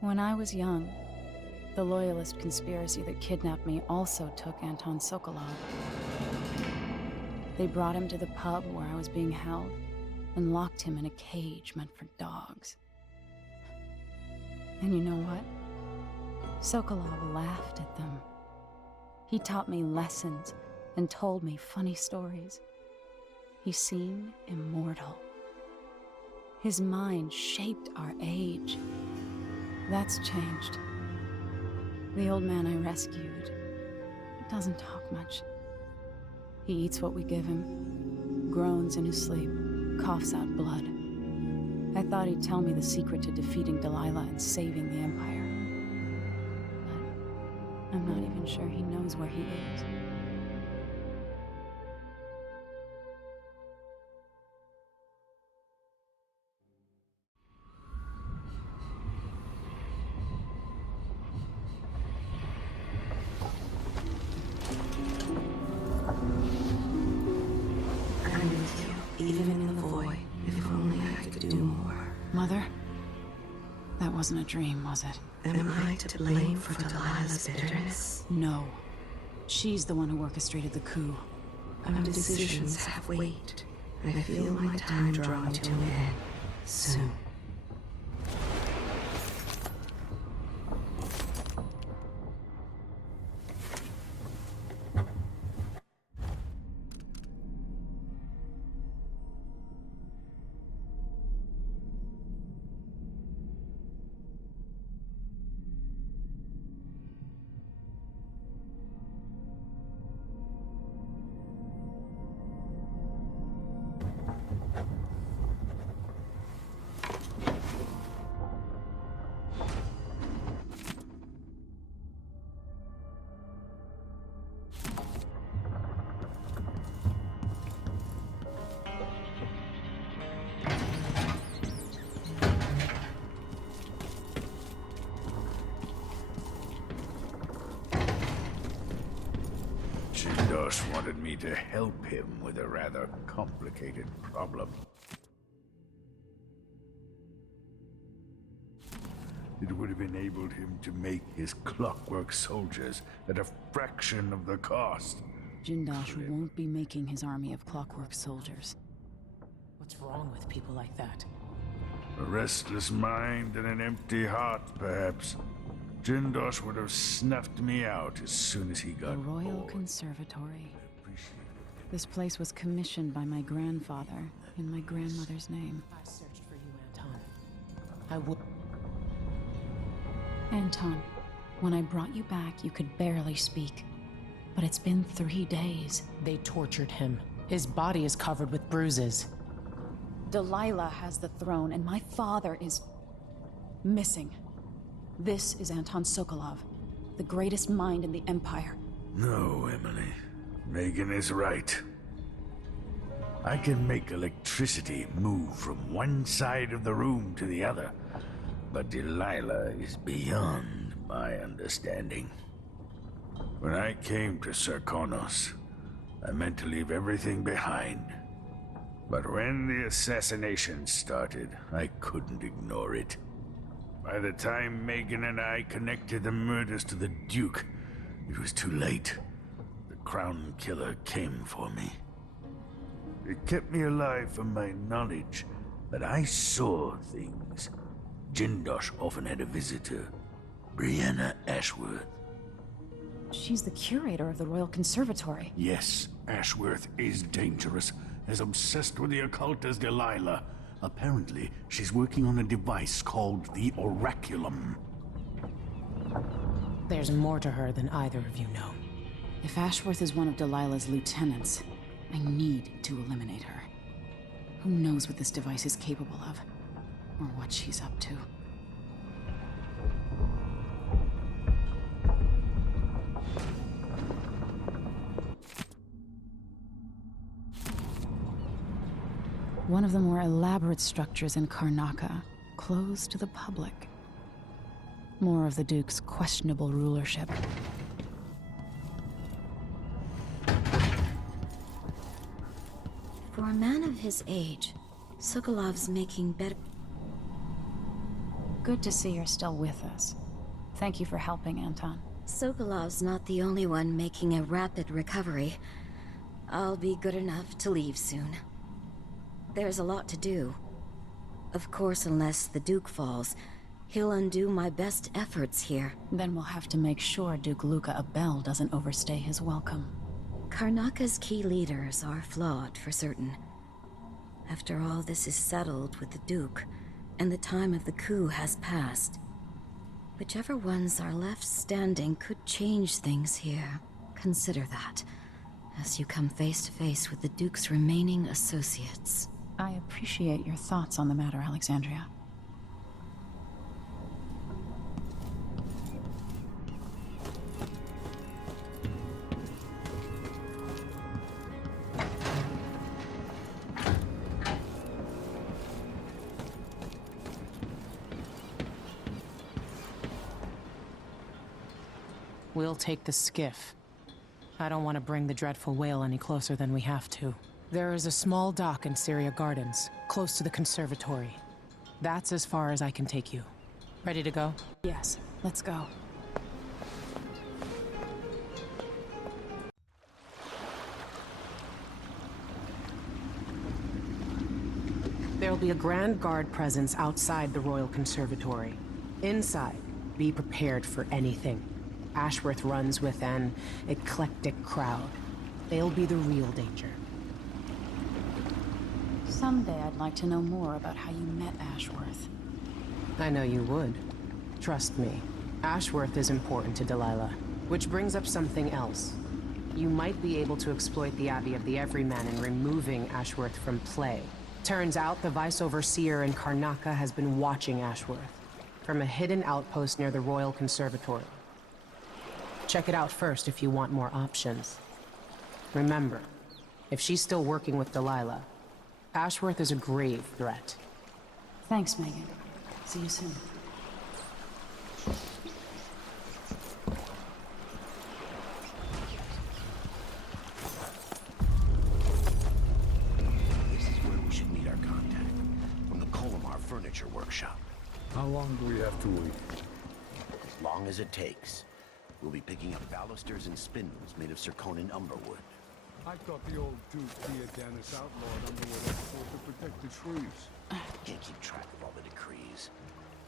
When I was young, the Loyalist conspiracy that kidnapped me also took Anton Sokolov. They brought him to the pub where I was being held and locked him in a cage meant for dogs. And you know what? Sokolov laughed at them. He taught me lessons and told me funny stories. He seemed immortal. His mind shaped our age. That's changed. The old man I rescued doesn't talk much. He eats what we give him, groans in his sleep, coughs out blood. I thought he'd tell me the secret to defeating Delilah and saving the Empire. But I'm not even sure he knows where he is. I'm with you, even in the void. If only I could do more. Mother? That wasn't a dream, was it? Am I to blame for Delilah's bitterness? No. She's the one who orchestrated the coup. Our decisions have weight. I feel my time drawing to an end soon. Jindosh wanted me to help him with a rather complicated problem. It would have enabled him to make his clockwork soldiers at a fraction of the cost. Jindosh won't be making his army of clockwork soldiers. What's wrong with people like that? A restless mind and an empty heart, perhaps. Jindosh would have snuffed me out as soon as he got The Royal bored. Conservatory. This place was commissioned by my grandfather in my grandmother's name. I searched for you, Anton. I would. Anton, when I brought you back, you could barely speak. But it's been 3 days. They tortured him. His body is covered with bruises. Delilah has the throne, and my father is missing. This is Anton Sokolov, the greatest mind in the Empire. No, Emily. Megan is right. I can make electricity move from one side of the room to the other, but Delilah is beyond my understanding. When I came to Serkonos, I meant to leave everything behind. But when the assassination started, I couldn't ignore it. By the time Megan and I connected the murders to the Duke, it was too late. The Crown Killer came for me. It kept me alive from my knowledge, but I saw things. Jindosh often had a visitor, Breanna Ashworth. She's the curator of the Royal Conservatory. Yes, Ashworth is dangerous, as obsessed with the occult as Delilah. Apparently, she's working on a device called the Oraculum. There's more to her than either of you know. If Ashworth is one of Delilah's lieutenants, I need to eliminate her. Who knows what this device is capable of, or what she's up to. One of the more elaborate structures in Karnaca, closed to the public. More of the Duke's questionable rulership. For a man of his age, Sokolov's making better... Good to see you're still with us. Thank you for helping, Anton. Sokolov's not the only one making a rapid recovery. I'll be good enough to leave soon. There's a lot to do. Of course, unless the Duke falls, he'll undo my best efforts here. Then we'll have to make sure Duke Luca Abel doesn't overstay his welcome. Karnaka's key leaders are flawed, for certain. After all this is settled with the Duke, and the time of the coup has passed, whichever ones are left standing could change things here. Consider that, as you come face to face with the Duke's remaining associates. I appreciate your thoughts on the matter, Alexandria. We'll take the skiff. I don't want to bring the dreadful whale any closer than we have to. There is a small dock in Cyria Gardens, close to the conservatory. That's as far as I can take you. Ready to go? Yes, let's go. There'll be a Grand Guard presence outside the Royal Conservatory. Inside, be prepared for anything. Ashworth runs with an eclectic crowd. They'll be the real danger. Someday I'd like to know more about how you met Ashworth. I know you would. Trust me. Ashworth is important to Delilah. Which brings up something else. You might be able to exploit the Abbey of the Everyman in removing Ashworth from play. Turns out the Vice Overseer in Karnaka has been watching Ashworth from a hidden outpost near the Royal Conservatory. Check it out first if you want more options. Remember, if she's still working with Delilah, Ashworth is a grave threat. Thanks, Megan. See you soon. This is where we should meet our contact, from the Colomar Furniture Workshop. How long do we have to wait? As long as it takes. We'll be picking up balusters and spindles made of zirconin umberwood. I thought the old Duke Dennis outlawed underwood export to protect the trees. Can't keep track of all the decrees.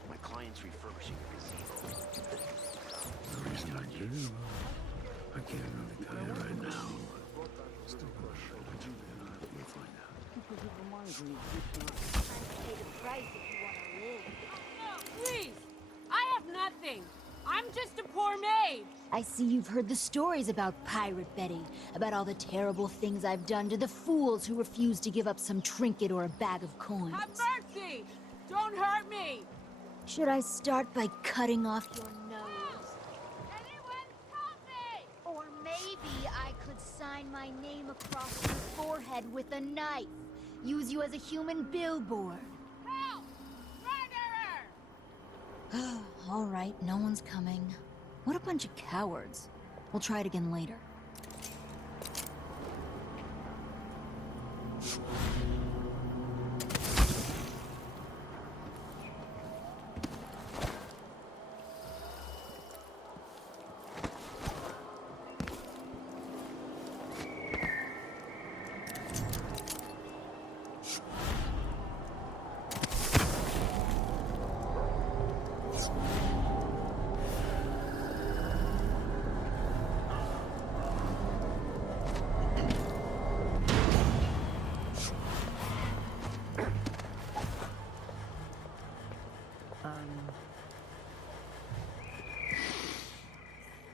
My client's refurbishing the gazebo. I can't really tell you right now. We'll find out. Because it reminds me Pay the price if you want to live. No, please! I have nothing! I'm just a poor maid! I see you've heard the stories about Pirate Betty, about all the terrible things I've done to the fools who refuse to give up some trinket or a bag of coins. Have mercy! Don't hurt me! Should I start by cutting off your nose? Anyone help me! Or maybe I could sign my name across your forehead with a knife. Use you as a human billboard. Help! Murderer! All right, no one's coming. What a bunch of cowards. We'll try it again later.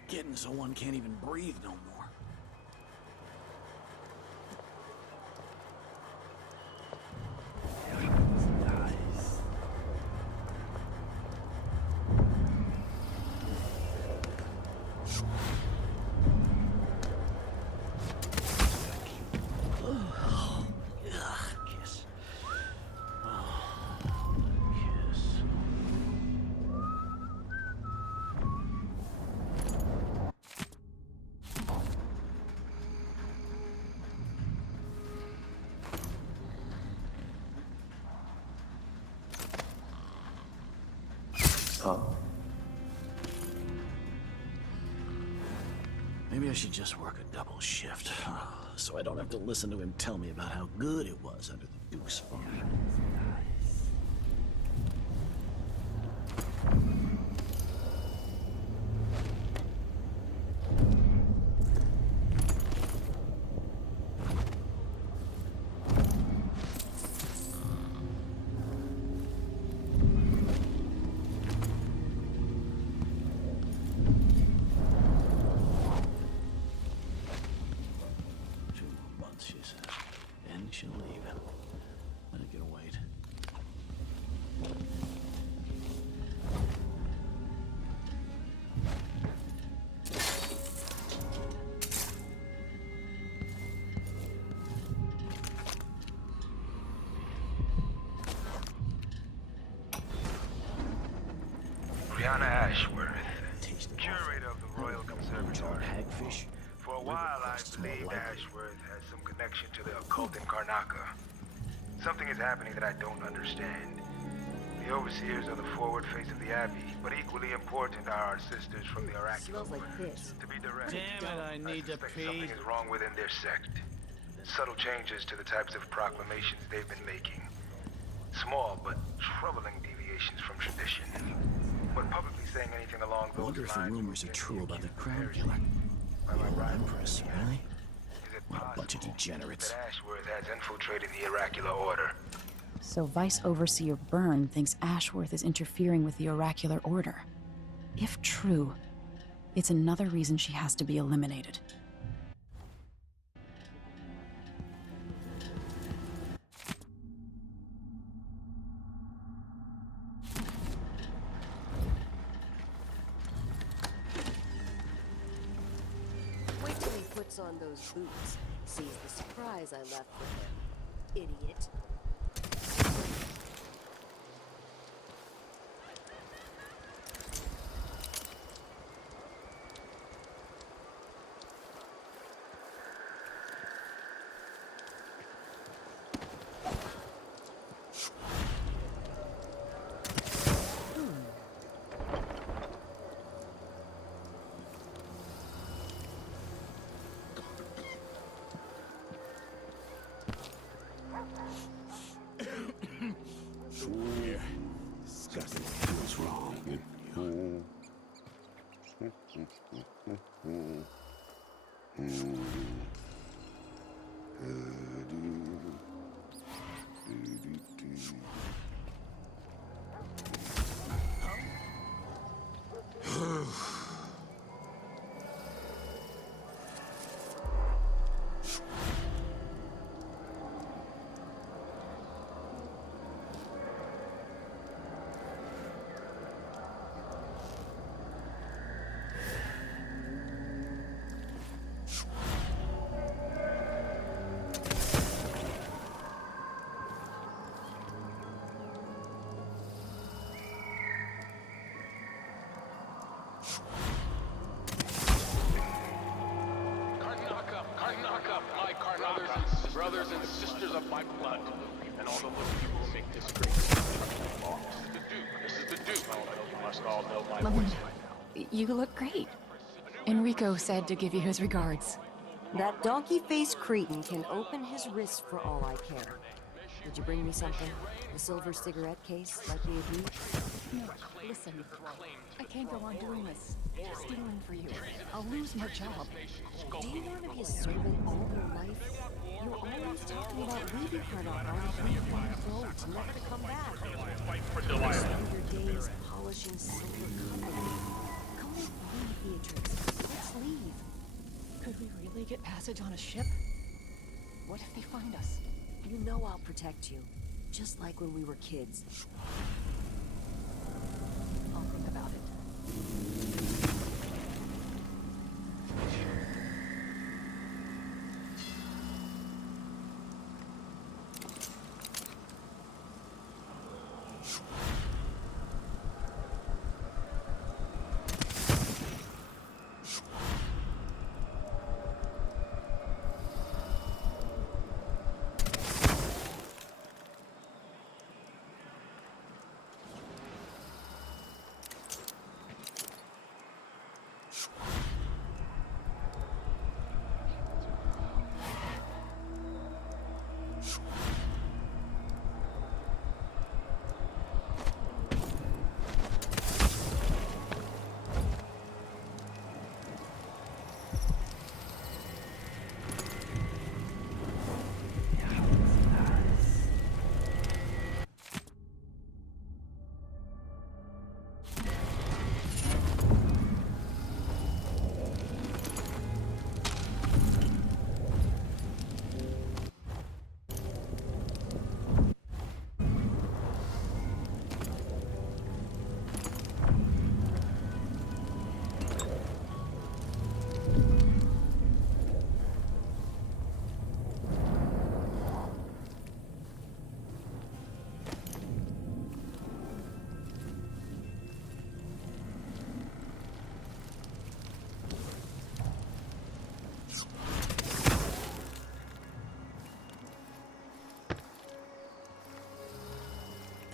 Getting so one can't even breathe no more. Huh? Maybe I should just work a double shift, so I don't have to listen to him tell me about how good it was under the Duke's farm. She'll leave. I can wait. Breanna Ashworth, curator of the Royal Conservatory. Hagfish. For a while, I believed Ashworth had some connection to the occult in Karnaca. Something is happening that I don't understand. The overseers are the forward face of the Abbey, but equally important are our sisters from the Oraculum. Smells like piss. To be direct, Damn it, I need to suspect pee. something is wrong within their sect. Subtle changes to the types of proclamations they've been making. Small but troubling deviations from tradition. But publicly saying anything along those Wonder lines... if the rumors are true about the crown killer. Empress, really? Is it What a bunch of possible degenerates. that Ashworth has infiltrated the Oracular Order? So Vice Overseer Byrne thinks Ashworth is interfering with the Oracular Order. If true, it's another reason she has to be eliminated. Wait till he puts on those boots. Sees the surprise I left for him. Idiot. Disgusting. What's wrong? Karnaca, my brothers and sisters of my blood, and all the little people who make this great. This is the Duke. You must all know my voice by now. You look great. Enrico said to give you his regards. That donkey-faced cretin can open his wrist for all I care. Did you bring me something? A silver cigarette case, like we agreed? No, listen. I can't go on doing this. Stealing for you. I'll lose my job. Do you want to be a servant all your life? You're always talking about leaving Karnaca on a boat, never to come back. Spend your days polishing silver cutlery. Come with me, Beatrix. Let's leave. Could we really get passage on a ship? What if they find us? You know I'll protect you. Just like when we were kids. I'll think about it.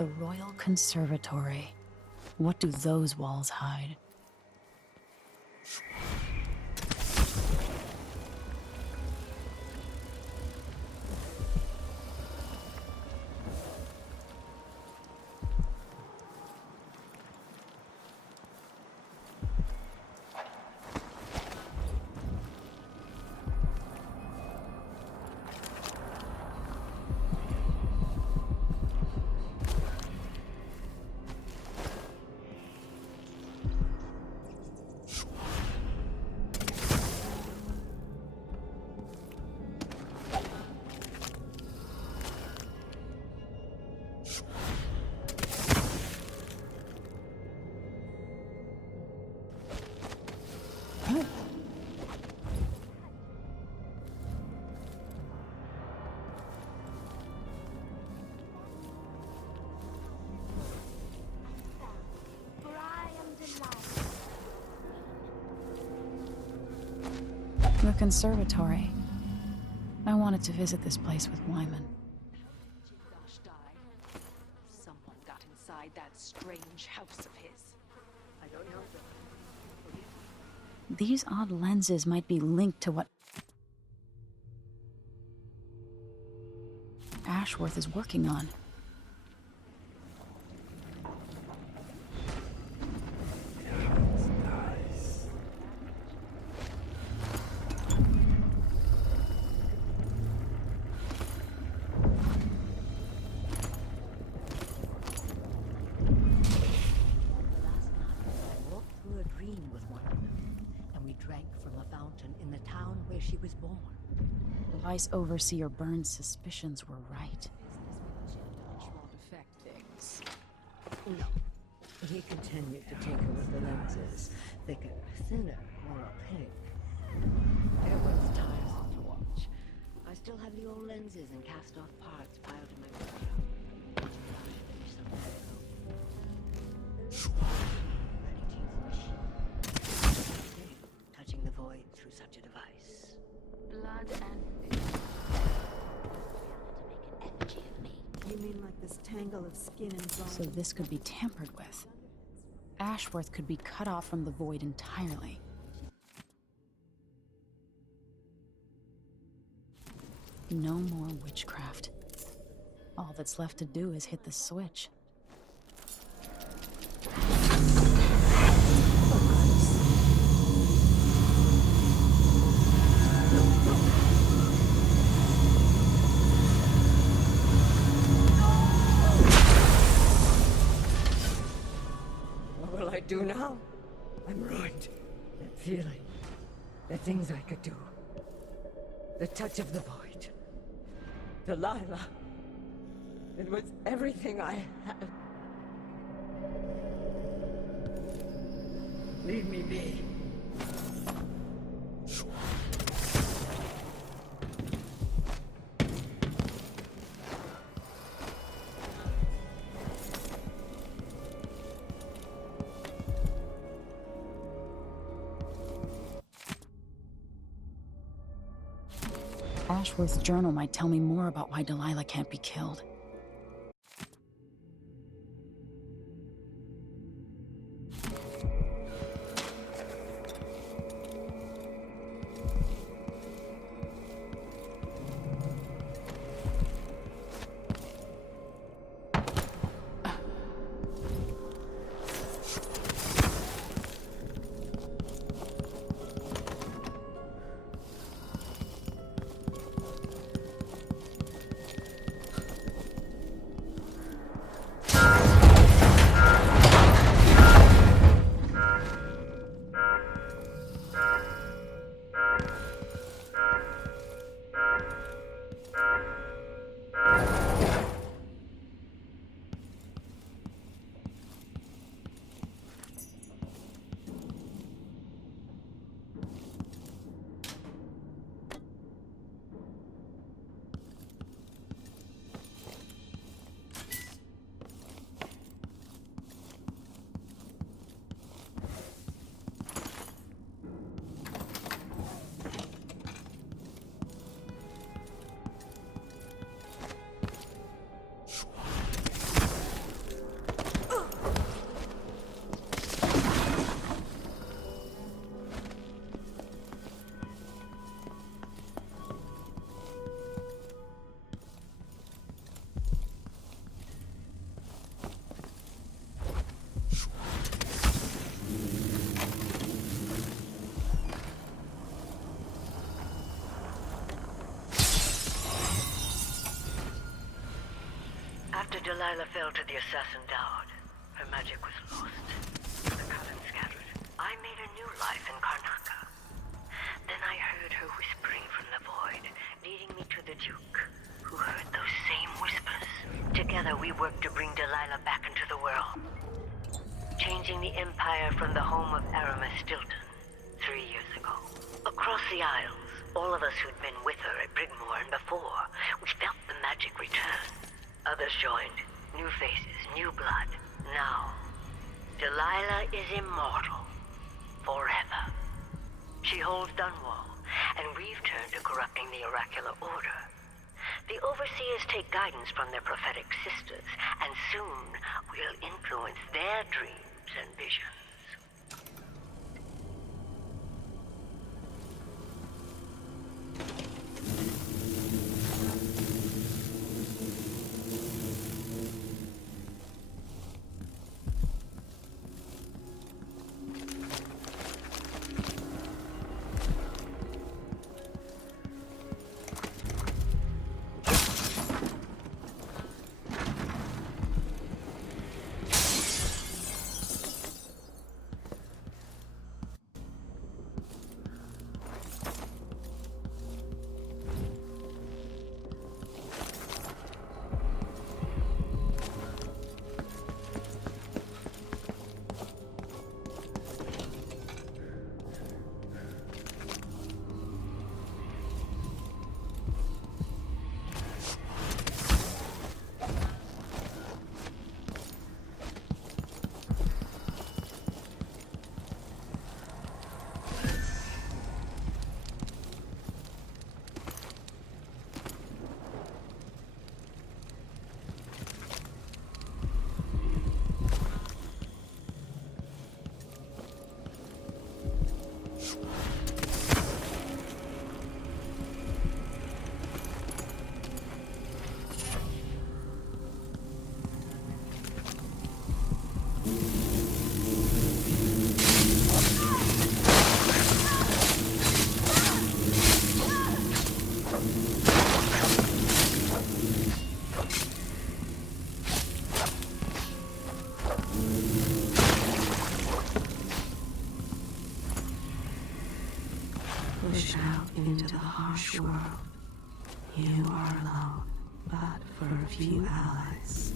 The Royal Conservatory. What do those walls hide? The conservatory. I wanted to visit this place with Wyman. Someone got inside that strange house of his. I don't know. These odd lenses might be linked to what Ashworth is working on. Vice Overseer Burns' suspicions were right. Won't affect things. No. He continued to tinker with the lenses. Thicker, thinner, more opaque. It was tiresome to watch. I still have the old lenses and cast-off parts piled in my workshop. Ready to use the machine. Touching the void through such a device. Blood and You mean like this tangle of skin and bone? So this could be tampered with. Ashworth could be cut off from the void entirely. No more witchcraft. All that's left to do is hit the switch. Do now? I'm ruined. That feeling. The things I could do. The touch of the void. Delilah. It was everything I had. Leave me be. Ashworth's journal might tell me more about why Delilah can't be killed. Delilah fell to the assassin Dowd. Her magic was lost. The coven scattered. I made a new life in Karnaca. Then I heard her whispering from the void, leading me to the Duke, who heard those same whispers. Together we worked to bring Delilah back into the world, changing the Empire from the home of Aramis Stilton 3 years ago. Across the Isles, all of us who'd been with her at Brigmore and before, we felt the magic return. Others joined. New faces, new blood. Now, Delilah is immortal. Forever. She holds Dunwall, and we've turned to corrupting the Oracular Order. The Overseers take guidance from their prophetic sisters, and soon we'll influence their dreams and visions. Push out into the harsh world. You are alone, but for a few allies.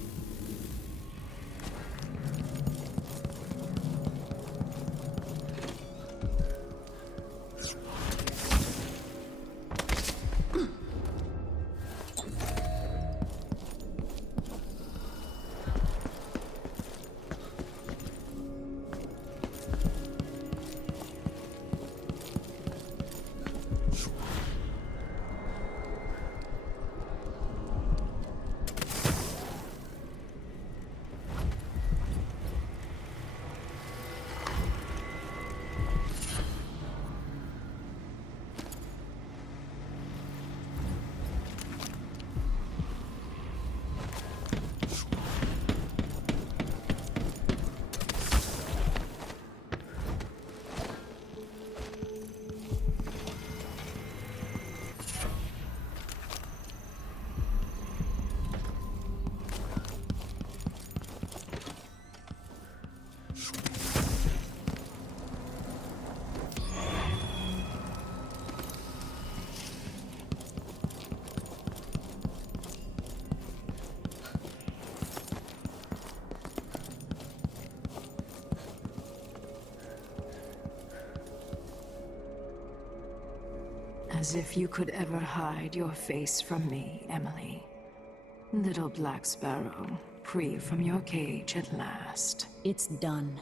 As if you could ever hide your face from me, Emily. Little Black Sparrow, free from your cage at last. It's done.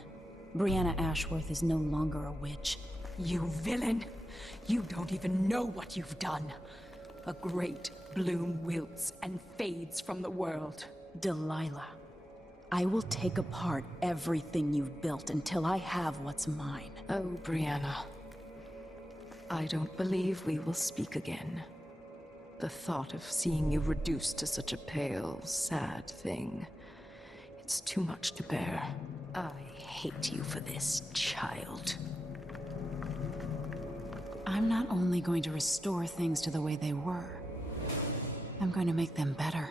Breanna Ashworth is no longer a witch. You villain! You don't even know what you've done. A great bloom wilts and fades from the world. Delilah, I will take apart everything you've built until I have what's mine. Oh, Breanna. I don't believe we will speak again. The thought of seeing you reduced to such a pale, sad thing. It's too much to bear. I hate you for this, child. I'm not only going to restore things to the way they were, I'm going to make them better.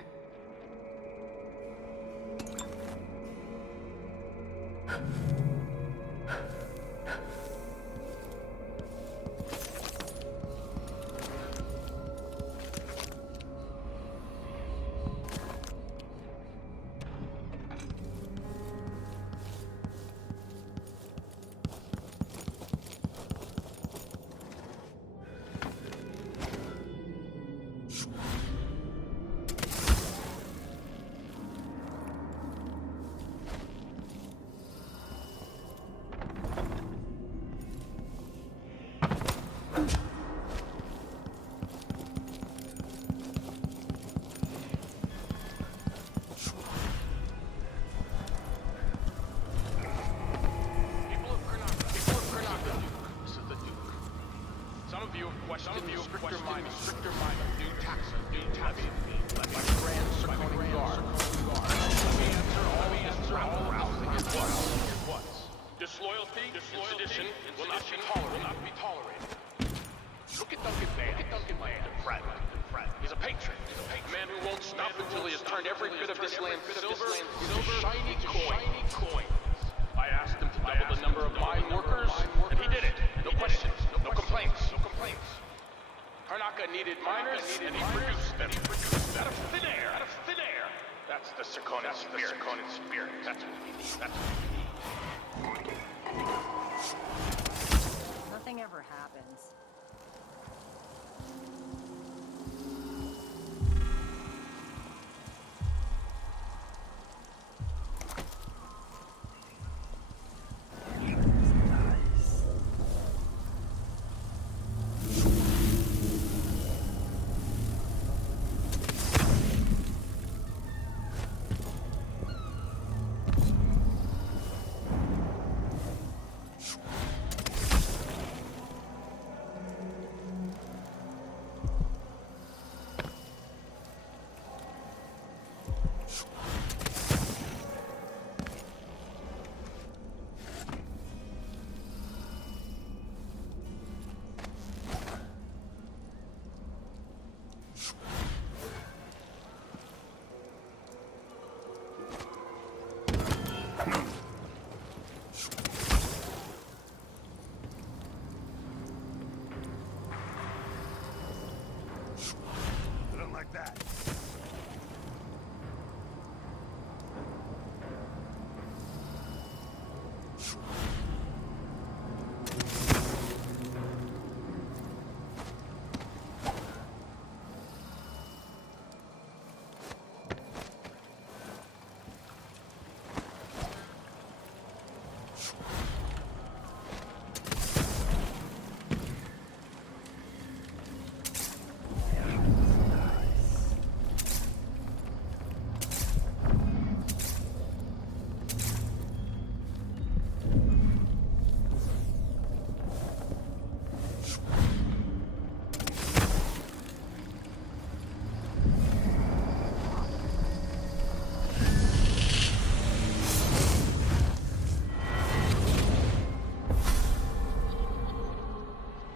stricter mind, new taxes, like Grand Circonian Guard. Let me answer all rousing at once. Disloyalty, sedition will not be tolerated. Look at Duncan Man, friend. He's a patriot. A man who won't stop until he has turned every bit of this land silver into shiny coins. I asked him to double the number of mine workers, and he did it. No questions, no complaints. Karnaca needed miners, and he produced them. Out of thin air. That's the Circonian spirit. That's what we need. Nothing ever happens.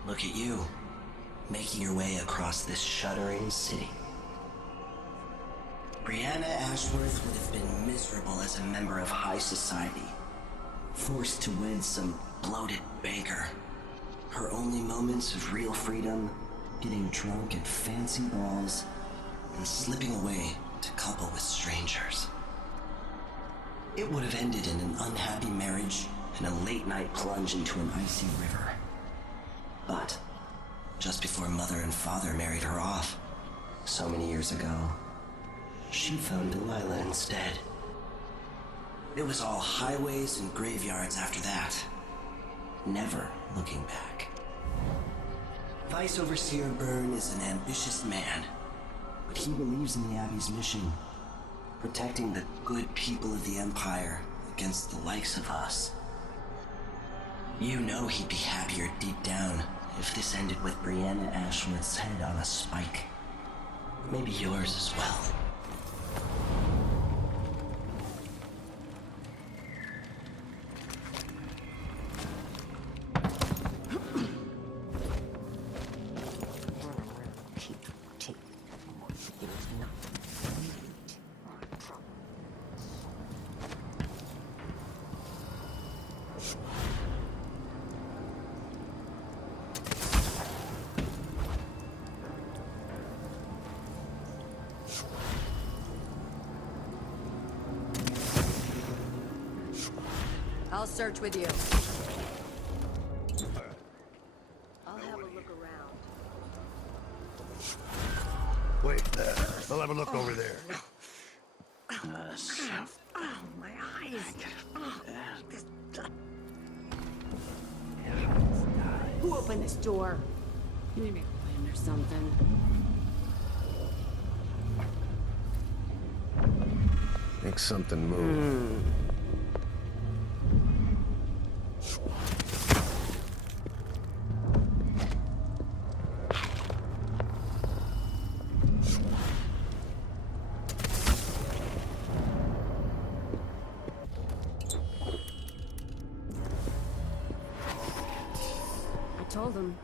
Look at you, making your way across this shuddering city. Breanna Ashworth would have been miserable as a member of high society, forced to wed some bloated banker. Her only moments of real freedom, getting drunk at fancy balls, and slipping away to couple with strangers. It would have ended in an unhappy marriage and a late-night plunge into an icy river. But just before Mother and Father married her off, so many years ago, she found Delilah instead. It was all highways and graveyards after that, never looking back. Vice Overseer Byrne is an ambitious man, but he believes in the Abbey's mission, protecting the good people of the Empire against the likes of us. You know he'd be happier deep down if this ended with Breanna Ashworth's head on a spike. Maybe yours as well. I'll search with you. I'll have a look around. Wait, I'll have a look over there. My eyes. Who opened this door? Maybe wind or something. Make something move. told him.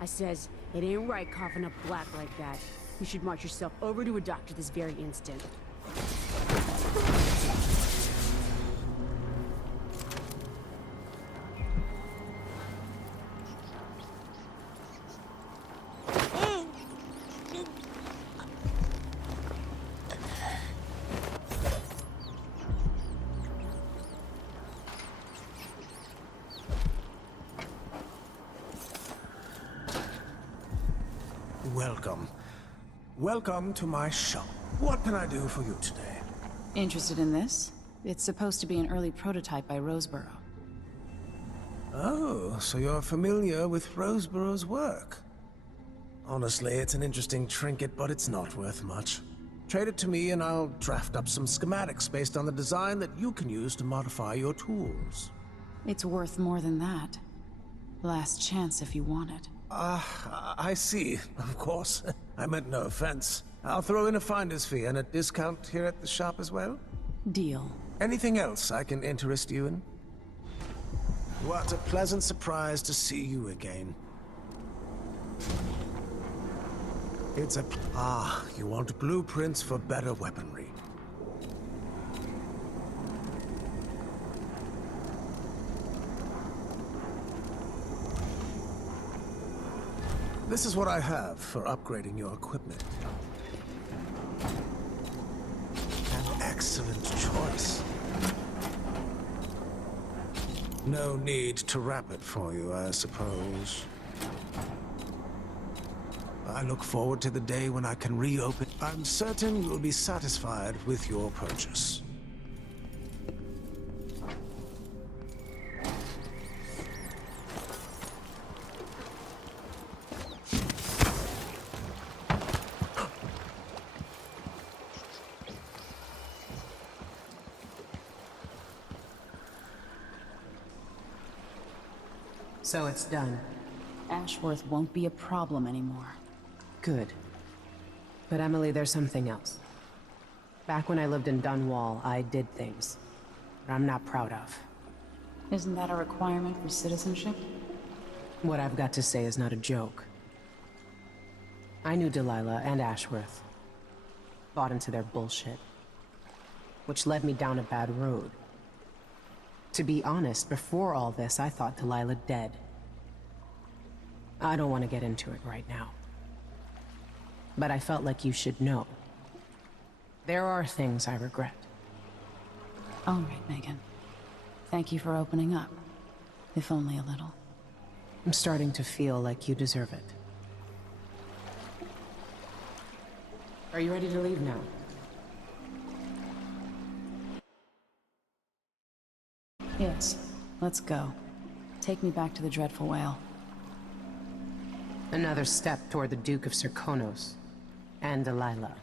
I says, it ain't right coughing up black like that. You should march yourself over to a doctor this very instant. Welcome. Welcome to my shop. What can I do for you today? Interested in this? It's supposed to be an early prototype by Roseboro. Oh, so you're familiar with Roseborough's work. Honestly, it's an interesting trinket, but it's not worth much. Trade it to me and I'll draft up some schematics based on the design that you can use to modify your tools. It's worth more than that. Last chance if you want it. I see. Of course. I meant no offense. I'll throw in a finder's fee and a discount here at the shop as well. Deal. Anything else I can interest you in? What a pleasant surprise to see you again. It's a... you want blueprints for better weaponry. This is what I have for upgrading your equipment. An excellent choice. No need to wrap it for you, I suppose. I look forward to the day when I can reopen. I'm certain you'll be satisfied with your purchase. So it's done. Ashworth won't be a problem anymore. Good. But Emily, there's something else. Back when I lived in Dunwall, I did things that I'm not proud of. Isn't that a requirement for citizenship? What I've got to say is not a joke. I knew Delilah and Ashworth. Bought into their bullshit. Which led me down a bad road. To be honest, before all this, I thought Delilah dead. I don't want to get into it right now. But I felt like you should know. There are things I regret. All right, Megan. Thank you for opening up. If only a little. I'm starting to feel like you deserve it. Are you ready to leave now? Yes. Let's go. Take me back to the Dreadful Whale. Another step toward the Duke of Serkonos and Delilah.